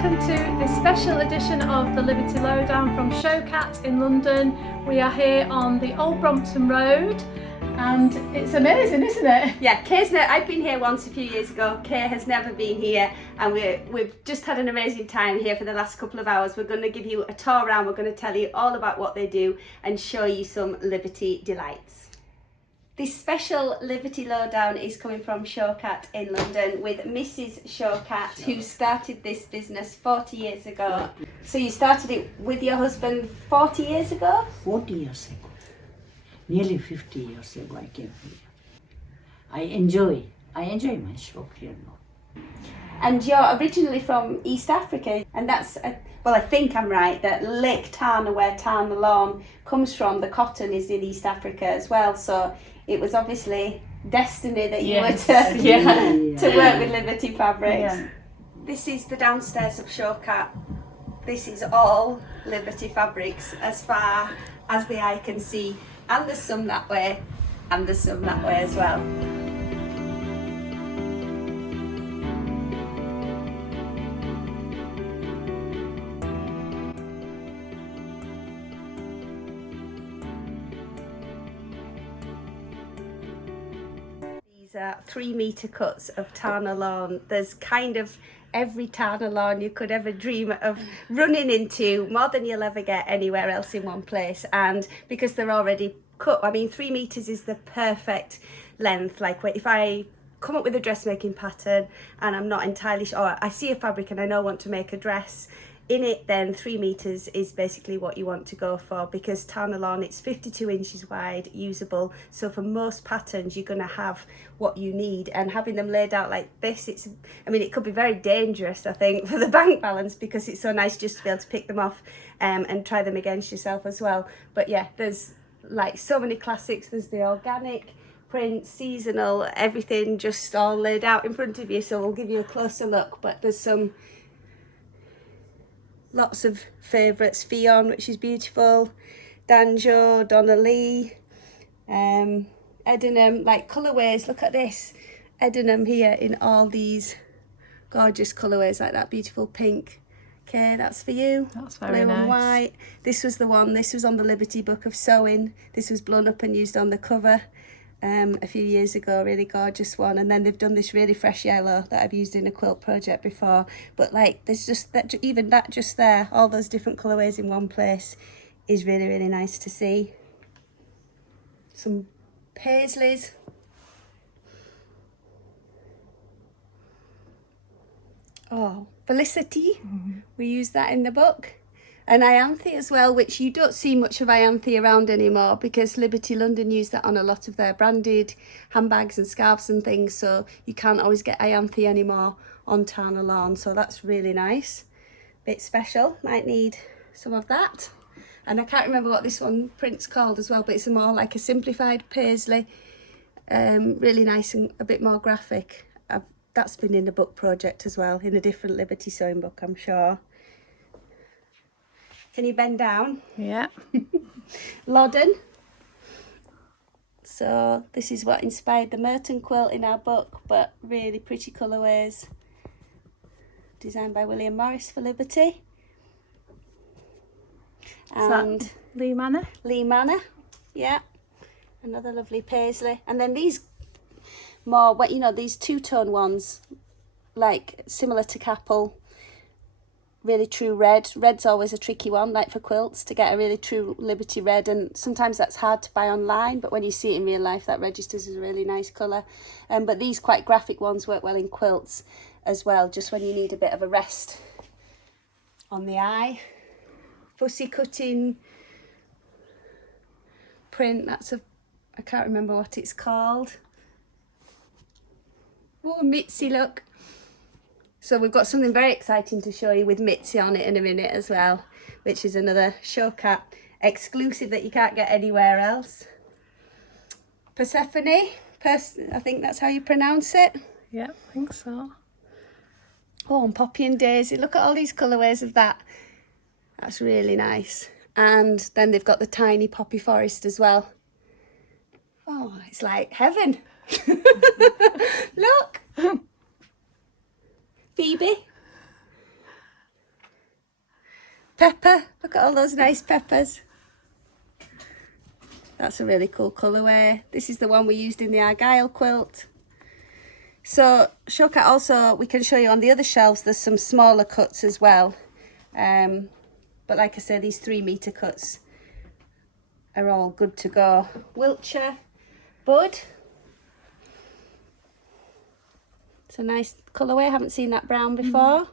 welcome to this special edition of the Liberty Lowdown from Shaukat in London. We are here on the Old Brompton Road and it's amazing, isn't it? Yeah, I've been here once a few years ago. Kay has never been here, and we've just had an amazing time here for the last couple of hours. We're going to give you a tour around, we're going to tell you all about what they do and show you some Liberty delights. This special Liberty Lowdown is coming from Shaukat in London with Mrs. Shaukat, who started this business 40 years ago. So you started it with your husband 40 years ago? 40 years ago. Nearly 50 years ago I came here. I enjoy my shop here now. And you're originally from East Africa, and that's, well, I think I'm right, that Lake Tana, where Tana lawn comes from, the cotton is in East Africa as well, so it was obviously destiny that you were to work with Liberty Fabrics. Yeah. This is the downstairs of Shaukat. This is all Liberty Fabrics as far as the eye can see, and there's some that way, and there's some that way as well. These are 3-metre cuts of Tana lawn. There's kind of every Tana lawn you could ever dream of running into, more than you'll ever get anywhere else in one place. And because they're already cut, I mean 3 metres is the perfect length. Like if I come up with a dressmaking pattern and I'm not entirely sure, or I see a fabric and I know I want to make a dress in it, then 3 metres is basically what you want to go for, because Tana lawn, it's 52 inches wide, usable, so for most patterns you're going to have what you need. And having them laid out like this, it could be very dangerous, I think, for the bank balance, because it's so nice just to be able to pick them off and try them against yourself as well. But yeah, there's like so many classics. There's the organic print, seasonal, everything just all laid out in front of you, so we'll give you a closer look. But there's lots of favourites. Fion, which is beautiful, Danjo, Donnelly, Edinham, like colourways. Look at this Edinham here in all these gorgeous colourways, like that beautiful pink. Okay, that's for you. That's very Blue nice. And white. This was the one, this was on the Liberty book of sewing. This was blown up and used on the cover a few years ago, really gorgeous one. And then they've done this really fresh yellow that I've used in a quilt project before. But like, there's just that, even that just there, all those different colourways in one place is really, really nice to see. Some paisleys. Oh, Felicity, we use that in the book. And Ianthe as well, which you don't see much of Ianthe around anymore, because Liberty London use that on a lot of their branded handbags and scarves and things, so you can't always get Ianthe anymore on Tana lawn, so that's really nice. Bit special, might need some of that. And I can't remember what this one print's called as well, but it's more like a simplified paisley, really nice and a bit more graphic. That's been in a book project as well, in a different Liberty sewing book, I'm sure. Can you bend down? Yeah. Lowdown. So this is what inspired the Merton quilt in our book, but really pretty colourways. Designed by William Morris for Liberty. And Is that Lee Manor? Lee Manor, yeah. Another lovely paisley. And then these more, you know, these two-tone ones, like similar to Capel. Really true red. Red's always a tricky one, like for quilts, to get a really true Liberty red, and sometimes that's hard to buy online, but when you see it in real life, that registers as a really nice colour. But these quite graphic ones work well in quilts as well, just when you need a bit of a rest on the eye. Fussy cutting print, I can't remember what it's called. Oh, Mitzi, look. So we've got something very exciting to show you with Mitzi on it in a minute as well, which is another Shaukat exclusive that you can't get anywhere else. Persephone, I think that's how you pronounce it. Yeah, I think so. Oh, and Poppy and Daisy, look at all these colourways of that. That's really nice. And then they've got the tiny Poppy Forest as well. Oh, it's like heaven. Look. Phoebe. all those nice peppers. That's a really cool colourway. This is the one we used in the Argyle quilt. So Shaukat, also we can show you on the other shelves there's some smaller cuts as well. But like I say, these 3 metre cuts are all good to go. Wiltshire Bud. It's a nice colourway, I haven't seen that brown before.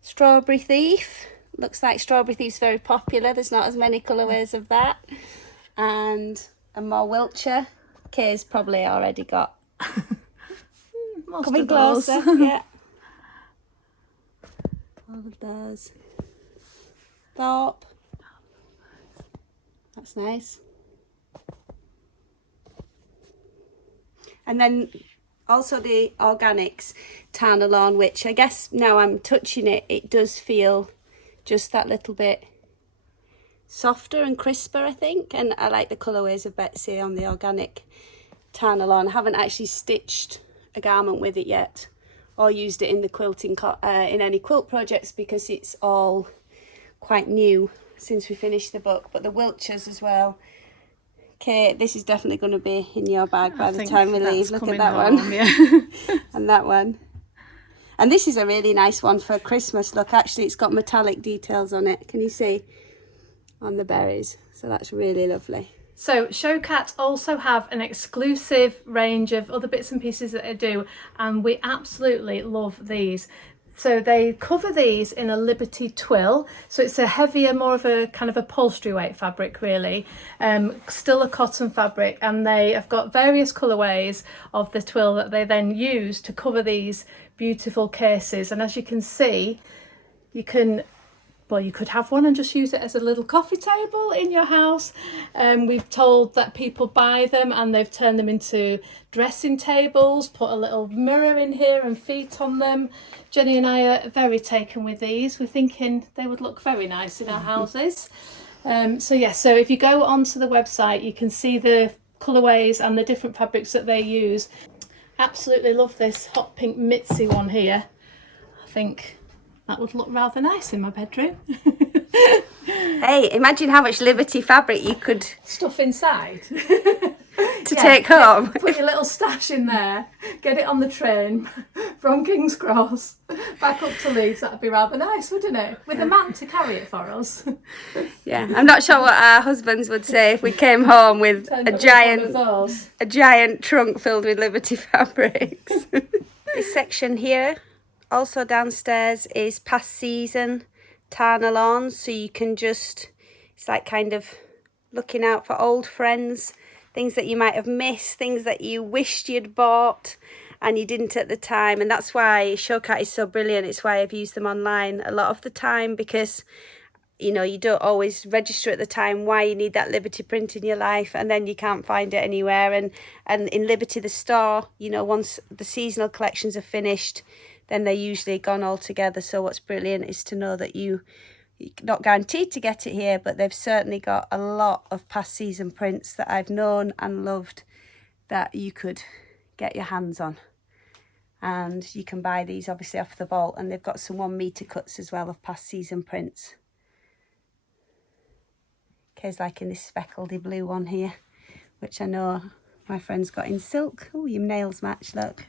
Strawberry Thief. Looks like Strawberry Thief's very popular. There's not as many colourways of that. And more Wiltshire. Kay's probably already got. Most Coming of those. closer, yeah. All of those. Thorpe. That's nice. And then also the organics Tana Lawn, which I guess now I'm touching it, it does feel just that little bit softer and crisper, I think. And I like the colourways of Betsy on the organic Tana Lawn. I haven't actually stitched a garment with it yet or used it in the quilting in any quilt projects because it's all quite new since we finished the book. But the Wiltshires as well. Okay, this is definitely going to be in your bag by the time we leave. Look at that one. Yeah. And that one. And this is a really nice one for Christmas. Look, actually it's got metallic details on it. Can you see? On the berries. So that's really lovely. So Shaukat also have an exclusive range of other bits and pieces that they do, and we absolutely love these. So they cover these in a Liberty Twill, so it's a heavier, more of a kind of upholstery weight fabric really, still a cotton fabric, and they have got various colourways of the twill that they then use to cover these beautiful cases. And as you can see, you can, well, you could have one and just use it as a little coffee table in your house. We've told that people buy them and they've turned them into dressing tables, put a little mirror in here and feet on them. Jenni and I are very taken with these. We're thinking they would look very nice in our houses. So if you go onto the website, you can see the colourways and the different fabrics that they use. Absolutely love this hot pink Mitzi one here. I think that would look rather nice in my bedroom. Hey, imagine how much Liberty fabric you could Stuff inside. take home. Put your little stash in there, get it on the train from King's Cross back up to Leeds. That'd be rather nice, wouldn't it? With a man to carry it for us. Yeah, I'm not sure what our husbands would say if we came home with a giant trunk filled with Liberty fabrics. This section here, also downstairs, is past season Tana lawns, so you can just, it's like kind of looking out for old friends, things that you might have missed, things that you wished you'd bought and you didn't at the time. And that's why Shaukat is so brilliant. It's why I've used them online a lot of the time, because you know, you don't always register at the time why you need that Liberty print in your life, and then you can't find it anywhere. And in Liberty the store, you know, once the seasonal collections are finished, then they're usually gone altogether. So what's brilliant is to know that you're not guaranteed to get it here, but they've certainly got a lot of past season prints that I've known and loved that you could get your hands on. And you can buy these obviously off the vault, and they've got some 1 metre cuts as well of past season prints. Kay's like in this speckledy blue one here, which I know my friend's got in silk. Oh, your nails match, look.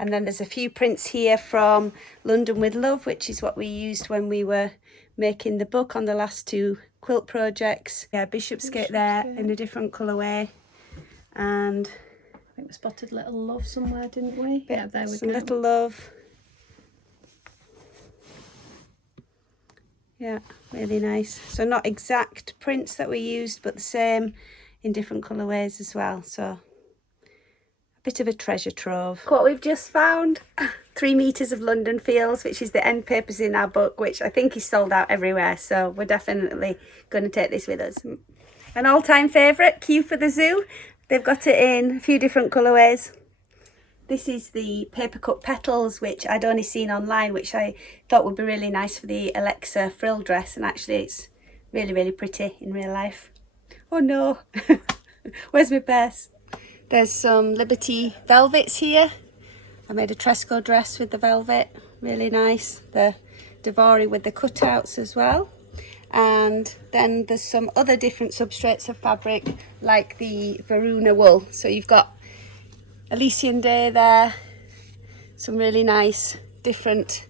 And then there's a few prints here from London with Love, which is what we used when we were making the book on the last 2 quilt projects. Yeah, Bishopsgate there in a different colourway. And I think we spotted Little Love somewhere, didn't we? Yeah, there we go. Little Love. Yeah, really nice. So not exact prints that we used, but the same in different colourways as well. So a bit of a treasure trove. What we've just found, 3 meters of London Fields, which is the end papers in our book, which I think is sold out everywhere. So we're definitely going to take this with us. An all-time favourite, Q for the Zoo. They've got it in a few different colourways. This is the paper cut petals, which I'd only seen online, which I thought would be really nice for the Alexa frill dress. And actually it's really, really pretty in real life. Oh no, where's my purse? There's some Liberty velvets here. I made a Tresco dress with the velvet, really nice. The Devori with the cutouts as well. And then there's some other different substrates of fabric like the Varuna wool. So you've got Elysian Day there, some really nice different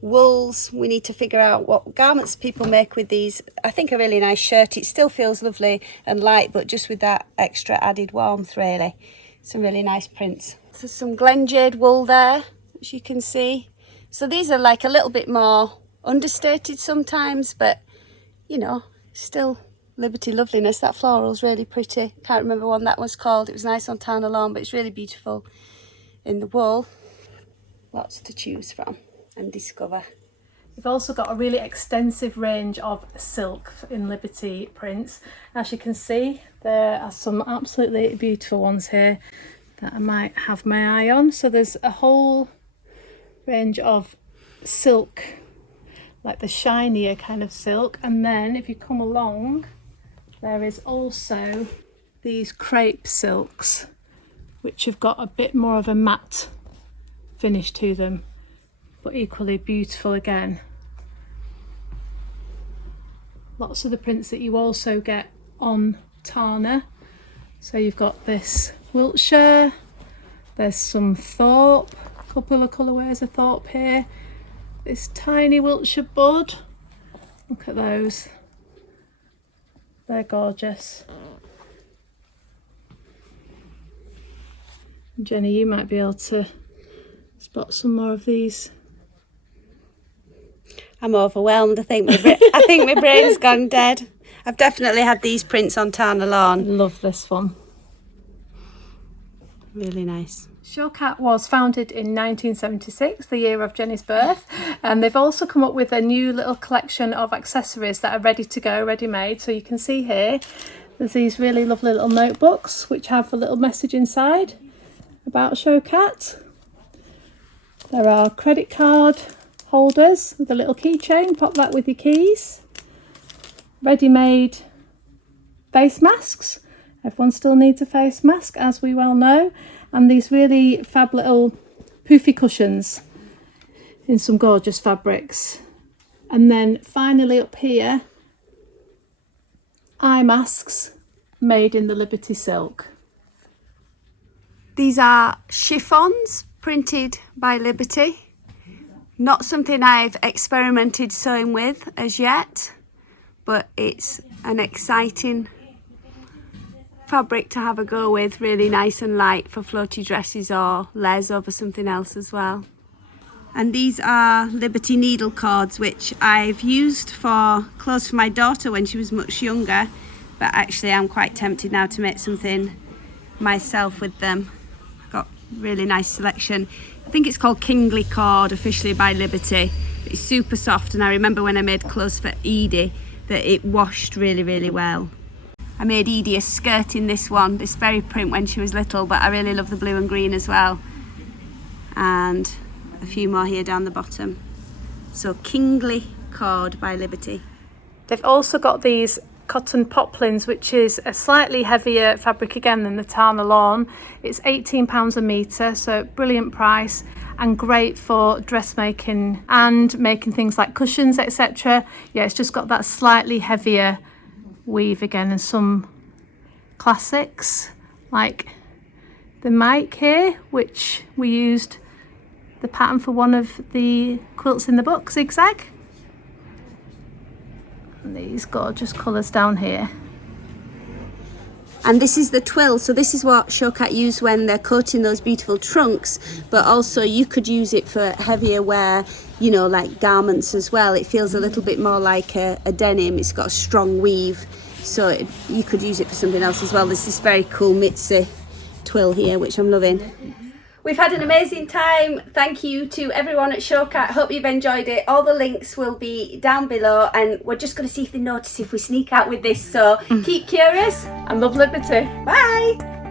wools. We need to figure out what garments people make with these. I think a really nice shirt. It still feels lovely and light, but just with that extra added warmth really. Some really nice prints. There's some Glenjade wool there, as you can see. So these are like a little bit more understated sometimes, but you know, still Liberty loveliness. That floral's really pretty. Can't remember what that was called. It was nice on Tana lawn, but it's really beautiful in the wool. Lots to choose from and discover. We've also got a really extensive range of silk in Liberty prints. As you can see, there are some absolutely beautiful ones here that I might have my eye on. So there's a whole range of silk, like the shinier kind of silk, and then if you come along, there is also these crepe silks, which have got a bit more of a matte finish to them, but equally beautiful again. Lots of the prints that you also get on Tana. So you've got this Wiltshire, there's some Thorpe, a couple of colourways of Thorpe here. This tiny Wiltshire bud, look at those, they're gorgeous. Jenny, you might be able to spot some more of these. I'm overwhelmed. I think my brain's gone dead. I've definitely had these prints on Tana lawn. Love this one. Really nice. Shaukat was founded in 1976, the year of Jenny's birth, and they've also come up with a new little collection of accessories that are ready to go, ready made. So you can see here, there's these really lovely little notebooks which have a little message inside about Shaukat. There are credit card holders with a little keychain, pop that with your keys. Ready-made face masks. Everyone still needs a face mask, as we well know. And these really fab little poofy cushions in some gorgeous fabrics. And then finally up here, eye masks made in the Liberty silk. These are chiffons printed by Liberty. Not something I've experimented sewing with as yet, but it's an exciting fabric to have a go with. Really nice and light for floaty dresses or layers over something else as well. And these are Liberty needle cords, which I've used for clothes for my daughter when she was much younger, but actually I'm quite tempted now to make something myself with them. Got really nice selection. I think it's called Kingly cord officially by Liberty. It's super soft, and I remember when I made clothes for Edie that it washed really, really well. I made Edie a skirt in this one, this very print when she was little, but I really love the blue and green as well. And a few more here down the bottom. So Kingly cord by Liberty. They've also got these cotton poplins, which is a slightly heavier fabric again than the Tana lawn. It's £18 a metre, so brilliant price and great for dressmaking and making things like cushions, etc. Yeah, it's just got that slightly heavier weave again, and some classics like the Mike here, which we used the pattern for one of the quilts in the book, Zigzag. And these gorgeous colours down here. And this is the twill, so this is what Shaukat use when they're coating those beautiful trunks, but also you could use it for heavier wear, you know, like garments as well. It feels a little bit more like a denim. It's got a strong weave, so you could use it for something else as well. There's this very cool Mitzi twill here, which I'm loving. We've had an amazing time. Thank you to everyone at Shaukat. Hope you've enjoyed it. All the links will be down below, and we're just going to see if they notice if we sneak out with this. So keep curious And love Liberty. Bye.